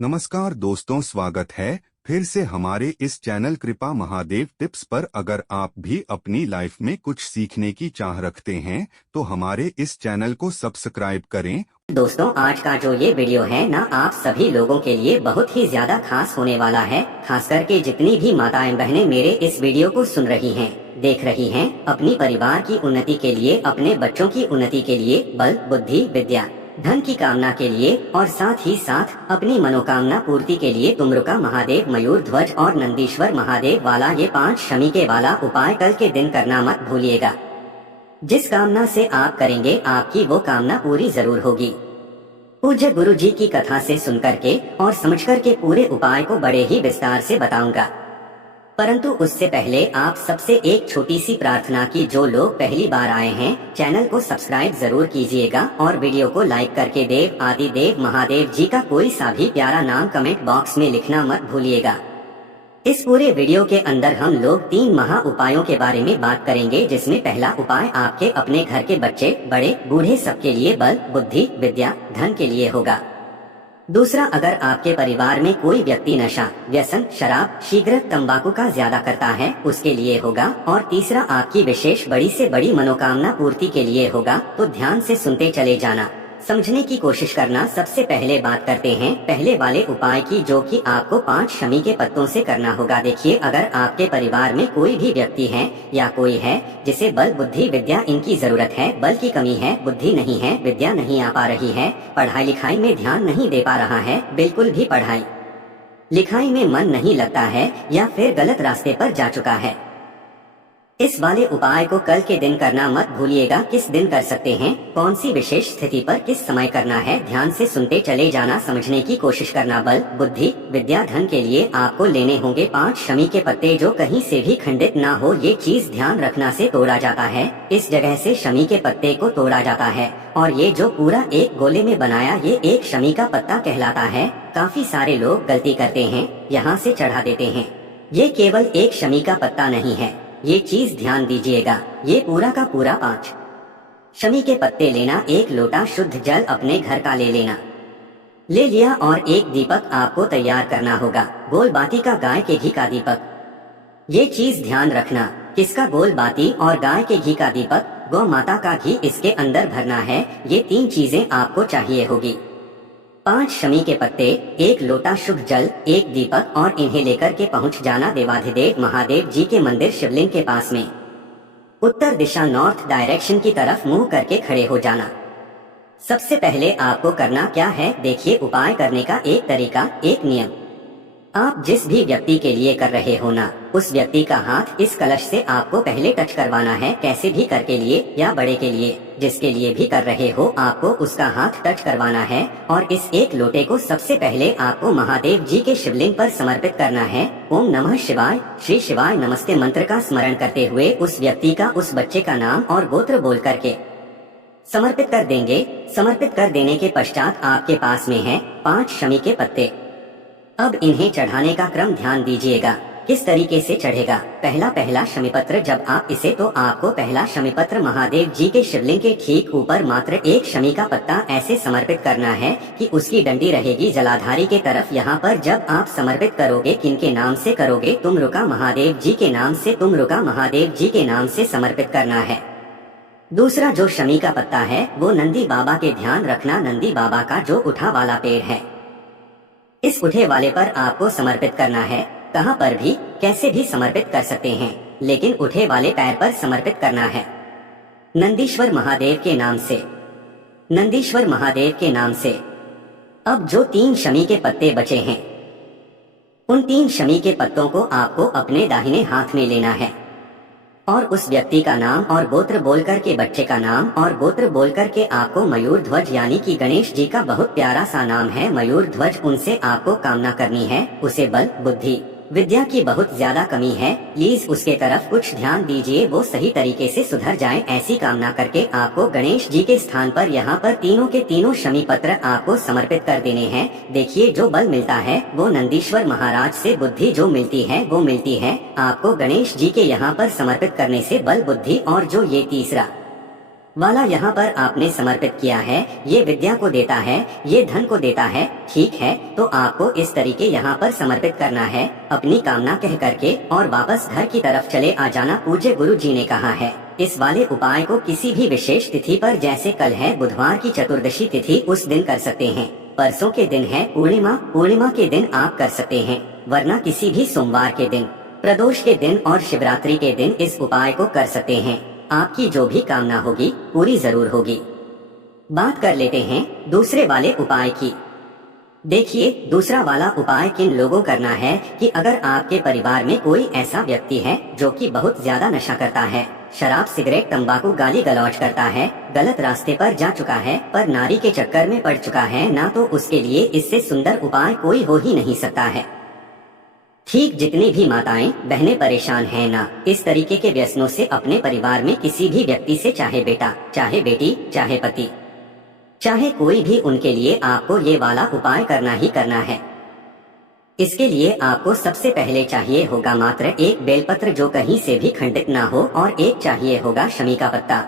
नमस्कार दोस्तों, स्वागत है फिर से हमारे इस चैनल कृपा महादेव टिप्स पर। अगर आप भी अपनी लाइफ में कुछ सीखने की चाह रखते हैं तो हमारे इस चैनल को सब्सक्राइब करें। दोस्तों, आज का जो ये वीडियो है ना, आप सभी लोगों के लिए बहुत ही ज्यादा खास होने वाला है। खास करके जितनी भी माताएं बहनें मेरे इस वीडियो को सुन रही हैं, देख रही हैं, अपनी परिवार की उन्नति के लिए, अपने बच्चों की उन्नति के लिए, बल बुद्धि विद्या धन की कामना के लिए और साथ ही साथ अपनी मनोकामना पूर्ति के लिए तुमरुका महादेव, मयूर ध्वज और नंदीश्वर महादेव वाला ये 5 शमीके वाला उपाय कल के दिन करना मत भूलिएगा। जिस कामना से आप करेंगे आपकी वो कामना पूरी जरूर होगी। पूज्य गुरु जी की कथा से सुनकर के और समझकर के पूरे उपाय को बड़े ही विस्तार से बताऊंगा, परंतु उससे पहले आप सबसे एक छोटी सी प्रार्थना की। जो लोग पहली बार आए हैं चैनल को सब्सक्राइब जरूर कीजिएगा और वीडियो को लाइक करके देव आदि देव महादेव जी का कोई सा भी प्यारा नाम कमेंट बॉक्स में लिखना मत भूलिएगा। इस पूरे वीडियो के अंदर हम लोग 3 महा उपायों के बारे में बात करेंगे, जिसमें पहला उपाय आपके अपने घर के बच्चे, बड़े बूढ़े सबके लिए बल बुद्धि विद्या धन के लिए होगा। दूसरा, अगर आपके परिवार में कोई व्यक्ति नशा व्यसन शराब सिगरेट तंबाकू का ज्यादा करता है उसके लिए होगा। और तीसरा, आपकी विशेष बड़ी से बड़ी मनोकामना पूर्ति के लिए होगा। तो ध्यान से सुनते चले जाना, समझने की कोशिश करना। सबसे पहले बात करते हैं पहले वाले उपाय की, जो कि आपको 5 शमी के पत्तों से करना होगा। देखिए, अगर आपके परिवार में कोई भी व्यक्ति है या कोई है जिसे बल बुद्धि विद्या इनकी जरूरत है, बल की कमी है, बुद्धि नहीं है, विद्या नहीं आ पा रही है, पढ़ाई लिखाई में ध्यान नहीं दे पा रहा है, बिल्कुल भी पढ़ाई लिखाई में मन नहीं लगता है या फिर गलत रास्ते पर जा चुका है, इस वाले उपाय को कल के दिन करना मत भूलिएगा। किस दिन कर सकते हैं, कौन सी विशेष स्थिति पर किस समय करना है, ध्यान से सुनते चले जाना, समझने की कोशिश करना। बल बुद्धि विद्या धन के लिए आपको लेने होंगे 5 शमी के पत्ते, जो कहीं से भी खंडित ना हो। ये चीज ध्यान रखना से तोड़ा जाता है, इस जगह से शमी के पत्ते को तोड़ा जाता है। और ये जो पूरा एक गोले में बनाया ये 1 शमी का पत्ता कहलाता है। काफी सारे लोग गलती करते हैं, यहाँ से चढ़ा देते हैं। ये केवल 1 शमी का पत्ता नहीं है, ये चीज ध्यान दीजिएगा। ये पूरा का पूरा 5 शमी के पत्ते लेना, 1 लोटा शुद्ध जल अपने घर का ले लेना, ले लिया। और 1 दीपक आपको तैयार करना होगा, गोल बाती का, गाय के घी का दीपक। ये चीज ध्यान रखना, किसका, गोल बाती और गाय के घी का दीपक, गौ माता का घी इसके अंदर भरना है। ये 3 चीजें आपको चाहिए होगी। 5 शमी के पत्ते, 1 लोटा शुद्ध जल, 1 दीपक, और इन्हें लेकर के पहुंच जाना देवाधिदेव महादेव जी के मंदिर शिवलिंग के पास में। उत्तर दिशा नॉर्थ डायरेक्शन की तरफ मुंह करके खड़े हो जाना। सबसे पहले आपको करना क्या है, देखिए, उपाय करने का एक तरीका, एक नियम। आप जिस भी व्यक्ति के लिए कर रहे हो ना, उस व्यक्ति का हाथ इस कलश से आपको पहले टच करवाना है। कैसे भी कर के लिए या बड़े के लिए, जिसके लिए भी कर रहे हो, आपको उसका हाथ टच करवाना है। और इस 1 लोटे को सबसे पहले आपको महादेव जी के शिवलिंग पर समर्पित करना है। ओम नमः शिवाय, श्री शिवाय नमस्ते मंत्र का स्मरण करते हुए उस व्यक्ति का, उस बच्चे का नाम और गोत्र बोल करके समर्पित कर देंगे। समर्पित कर देने के पश्चात आपके पास में है 5 शमी के पत्ते। अब इन्हें चढ़ाने का क्रम ध्यान दीजिएगा, किस तरीके से चढ़ेगा। पहला शमीपत्र, जब आप इसे, तो आपको पहला शमीपत्र महादेव जी के शिवलिंग के ठीक ऊपर मात्र 1 शमी का पत्ता ऐसे समर्पित करना है कि उसकी डंडी रहेगी जलाधारी के तरफ। यहाँ पर जब आप समर्पित करोगे, किनके नाम से करोगे, तुमरुका महादेव जी के नाम से, तुमरुका महादेव जी के नाम से समर्पित करना है। दूसरा जो शमी का पत्ता है वो नंदी बाबा के, ध्यान रखना, नंदी बाबा का जो उठा वाला पेड़ है, इस उठे वाले पर आपको समर्पित करना है। कहाँ पर भी कैसे भी समर्पित कर सकते हैं, लेकिन उठे वाले पैर पर समर्पित करना है। नंदीश्वर महादेव के नाम से, नंदीश्वर महादेव के नाम से। अब जो 3 शमी के पत्ते बचे हैं, उन 3 शमी के पत्तों को आपको अपने दाहिने हाथ में लेना है और उस व्यक्ति का नाम और गोत्र बोल करके, बच्चे का नाम और गोत्र बोल करके आपको मयूर ध्वज, यानी कि गणेश जी का बहुत प्यारा सा नाम है मयूर ध्वज, उनसे आपको कामना करनी है। उसे बल बुद्धि विद्या की बहुत ज्यादा कमी है, प्लीज उसके तरफ कुछ ध्यान दीजिए, वो सही तरीके से सुधर जाए। ऐसी कामना करके आपको गणेश जी के स्थान पर यहाँ पर तीनों के तीनों शमी पत्र आपको समर्पित कर देने हैं। देखिए, जो बल मिलता है वो नंदीश्वर महाराज से, बुद्धि जो मिलती है वो मिलती है आपको गणेश जी के यहाँ पर समर्पित करने से, बल बुद्धि। और जो ये तीसरा वाला यहाँ पर आपने समर्पित किया है, ये विद्या को देता है, ये धन को देता है। ठीक है, तो आपको इस तरीके यहाँ पर समर्पित करना है, अपनी कामना कह करके और वापस घर की तरफ चले आ जाना। पूज्य गुरु जी ने कहा है इस वाले उपाय को किसी भी विशेष तिथि पर, जैसे कल है बुधवार की चतुर्दशी तिथि, उस दिन कर सकते हैं। परसों के दिन है पूर्णिमा के दिन आप कर सकते हैं, वरना किसी भी सोमवार के दिन, प्रदोष के दिन और शिवरात्रि के दिन इस उपाय को कर सकते हैं। आपकी जो भी कामना होगी पूरी जरूर होगी। बात कर लेते हैं दूसरे वाले उपाय की। देखिए, दूसरा वाला उपाय किन लोगों करना है कि अगर आपके परिवार में कोई ऐसा व्यक्ति है जो कि बहुत ज्यादा नशा करता है, शराब, सिगरेट, तंबाकू, गाली गलौज करता है, गलत रास्ते पर जा चुका है, पर नारी के चक्कर में पड़ चुका है ना, तो उसके लिए इससे सुंदर उपाय कोई हो ही नहीं सकता है। ठीक जितनी भी माताएं बहनें परेशान हैं ना, इस तरीके के व्यसनों से अपने परिवार में किसी भी व्यक्ति से, चाहे बेटा, चाहे बेटी, चाहे पति, चाहे कोई भी, उनके लिए आपको ये वाला उपाय करना ही करना है। इसके लिए आपको सबसे पहले चाहिए होगा मात्र एक बेलपत्र जो कहीं से भी खंडित ना हो, और एक चाहिए होगा शमी का पत्ता,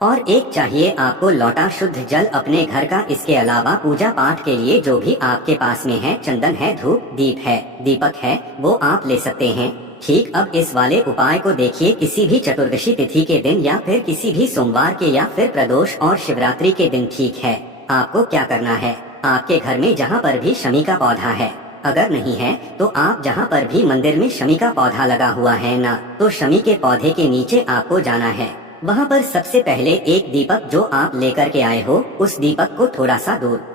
और एक चाहिए आपको लौटा शुद्ध जल अपने घर का। इसके अलावा पूजा पाठ के लिए जो भी आपके पास में है, चंदन है, धूप, दीप है, दीपक है, वो आप ले सकते हैं। ठीक, अब इस वाले उपाय को देखिए, किसी भी चतुर्दशी तिथि के दिन या फिर किसी भी सोमवार के या फिर प्रदोष और शिवरात्रि के दिन। ठीक है, आपको क्या करना है, आपके घर में जहाँ पर भी शमी का पौधा है, अगर नहीं है तो आप जहाँ पर भी मंदिर में शमी का पौधा लगा हुआ है ना, तो शमी के पौधे के नीचे आपको जाना है। वहाँ पर सबसे पहले एक दीपक जो आप लेकर के आए हो, उस दीपक को थोड़ा सा दूर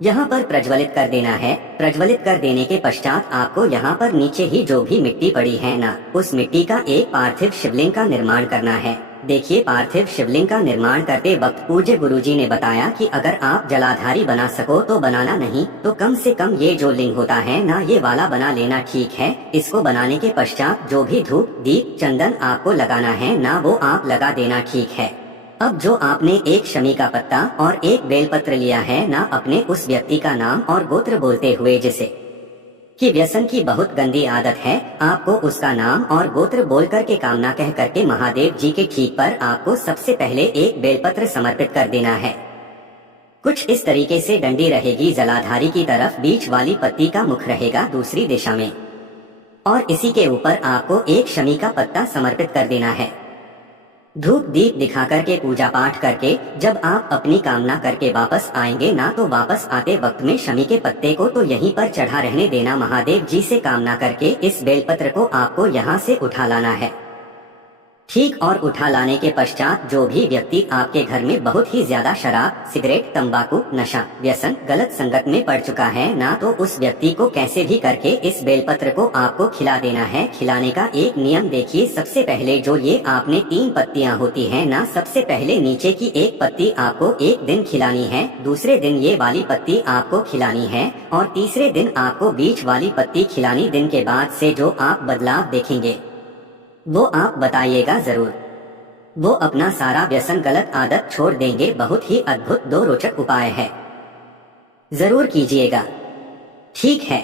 यहाँ पर प्रज्वलित कर देना है। प्रज्वलित कर देने के पश्चात आपको यहाँ पर नीचे ही जो भी मिट्टी पड़ी है ना, उस मिट्टी का एक पार्थिव शिवलिंग का निर्माण करना है। देखिए, पार्थिव शिवलिंग का निर्माण करते वक्त पूज्य गुरुजी ने बताया कि अगर आप जलाधारी बना सको तो बनाना, नहीं तो कम से कम ये जो लिंग होता है ना, ये वाला बना लेना। ठीक है, इसको बनाने के पश्चात जो भी धूप, दीप, चंदन आपको लगाना है ना, वो आप लगा देना। ठीक है, अब जो आपने एक शमी का पत्ता और एक बेलपत्र लिया है ना, अपने उस व्यक्ति का नाम और गोत्र बोलते हुए, जिसे कि व्यसन की बहुत गंदी आदत है, आपको उसका नाम और गोत्र बोल करके कामना कह करके महादेव जी के ठीक पर आपको सबसे पहले एक बेलपत्र समर्पित कर देना है। कुछ इस तरीके से डंडी रहेगी जलाधारी की तरफ, बीच वाली पत्ती का मुख रहेगा दूसरी दिशा में, और इसी के ऊपर आपको एक शमी का पत्ता समर्पित कर देना है। धूप दीप दिखा करके पूजा पाठ करके जब आप अपनी कामना करके वापस आएंगे ना, तो वापस आते वक्त में शमी के पत्ते को तो यहीं पर चढ़ा रहने देना। महादेव जी से कामना करके इस बेलपत्र को आपको यहाँ से उठा लाना है। ठीक, और उठा लाने के पश्चात जो भी व्यक्ति आपके घर में बहुत ही ज्यादा शराब, सिगरेट, तंबाकू, नशा, व्यसन, गलत संगत में पड़ चुका है ना, तो उस व्यक्ति को कैसे भी करके इस बेलपत्र को आपको खिला देना है। खिलाने का एक नियम देखिए, सबसे पहले जो ये आपने 3 पत्तियां होती है ना, सबसे पहले नीचे की एक पत्ती आपको एक दिन खिलानी है, दूसरे दिन ये वाली पत्ती आपको खिलानी है, और तीसरे दिन आपको बीच वाली पत्ती खिलानी। दिन के बाद से जो आप बदलाव देखेंगे वो आप बताइएगा जरूर। वो अपना सारा व्यसन, गलत आदत छोड़ देंगे। बहुत ही अद्भुत 2 रोचक उपाय है, जरूर कीजिएगा। ठीक है,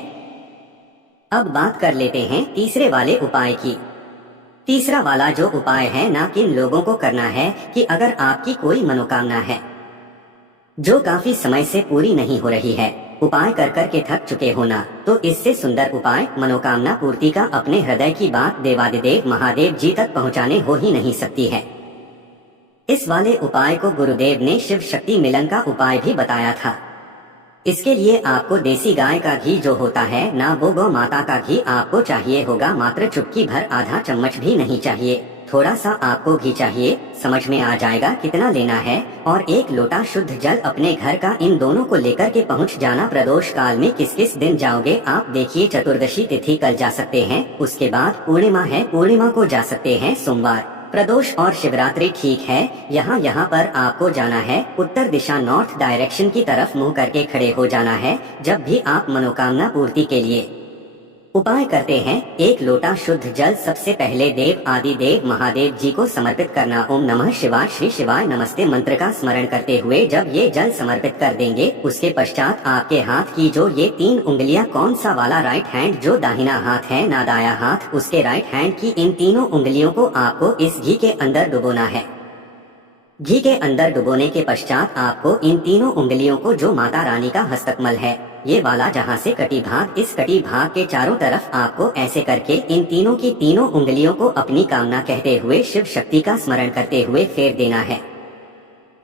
अब बात कर लेते हैं तीसरे वाले उपाय की। तीसरा वाला जो उपाय है ना, किन लोगों को करना है कि अगर आपकी कोई मनोकामना है जो काफी समय से पूरी नहीं हो रही है, उपाय कर कर के थक चुके हो ना, तो इससे सुंदर उपाय मनोकामना पूर्ति का अपने हृदय की बात देवादिदेव महादेव जी तक पहुंचाने हो ही नहीं सकती है। इस वाले उपाय को गुरुदेव ने शिव शक्ति मिलन का उपाय भी बताया था। इसके लिए आपको देसी गाय का घी जो होता है ना, वो गौ माता का घी आपको चाहिए होगा, मात्र चुटकी भर, आधा चम्मच भी नहीं चाहिए, थोड़ा सा आपको घी चाहिए। समझ में आ जाएगा कितना लेना है, और एक लोटा शुद्ध जल अपने घर का। इन दोनों को लेकर के पहुंच जाना। प्रदोष काल में किस किस दिन जाओगे आप देखिए, चतुर्दशी तिथि कल जा सकते हैं, उसके बाद पूर्णिमा है, पूर्णिमा को जा सकते हैं सोमवार, प्रदोष और शिवरात्रि। ठीक है, यहाँ पर आपको जाना है उत्तर दिशा, नॉर्थ डायरेक्शन की तरफ मुंह करके खड़े हो जाना है। जब भी आप मनोकामना पूर्ति के लिए उपाय करते हैं, एक लोटा शुद्ध जल सबसे पहले देव आदि देव महादेव जी को समर्पित करना। ओम नमः शिवाय, श्री शिवाय नमस्ते मंत्र का स्मरण करते हुए जब ये जल समर्पित कर देंगे, उसके पश्चात आपके हाथ की जो ये 3 उंगलियां, कौन सा वाला, राइट हैंड जो दाहिना हाथ है ना, दाया हाथ, उसके राइट हैंड की इन तीनों उंगलियों को आपको इस घी के अंदर डुबोना है। घी के अंदर डुबोने के पश्चात आपको इन तीनों उंगलियों को, जो माता रानी का हस्तकमल है, ये वाला जहाँ से कटी भाग, इस कटी भाग के चारों तरफ आपको ऐसे करके इन तीनों की तीनों उंगलियों को अपनी कामना कहते हुए शिव शक्ति का स्मरण करते हुए फेर देना है।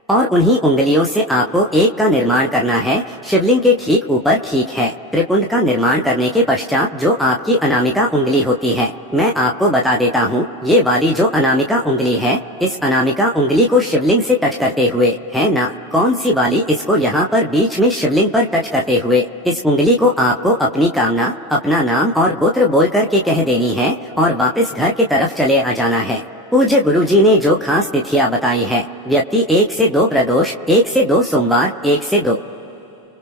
और उन्हीं उंगलियों से आपको एक का निर्माण करना है। शिवलिंग के ठीक ऊपर ठीक है। त्रिपुंड का निर्माण करने के पश्चात जो आपकी अनामिका उंगली होती है, मैं आपको बता देता हूँ, ये वाली जो अनामिका उंगली है, इस अनामिका उंगली को शिवलिंग से टच करते हुए, है ना, कौन सी वाली, इसको यहाँ पर बीच में शिवलिंग पर टच करते हुए इस उंगली को आपको अपनी कामना, अपना नाम और गोत्र बोल करके कह देनी है और वापस घर के तरफ चले आ जाना है। पूज्य गुरुजी ने जो खास तिथियां बताई है, व्यक्ति 1 से 2 प्रदोष, 1 से 2 सोमवार, 1 से 2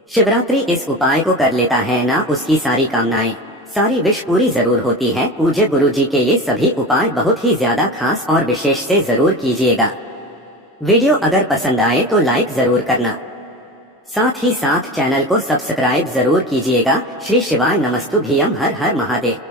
शिवरात्रि इस उपाय को कर लेता है ना, उसकी सारी कामनाएं, सारी विश पूरी जरूर होती है। पूज्य गुरुजी के ये सभी उपाय बहुत ही ज्यादा खास और विशेष से जरूर कीजिएगा। वीडियो अगर पसंद आए तो लाइक जरूर करना, साथ ही साथ चैनल को सब्सक्राइब जरूर कीजिएगा। श्री शिवाय नमस्तुभ्यम। हर हर महादेव।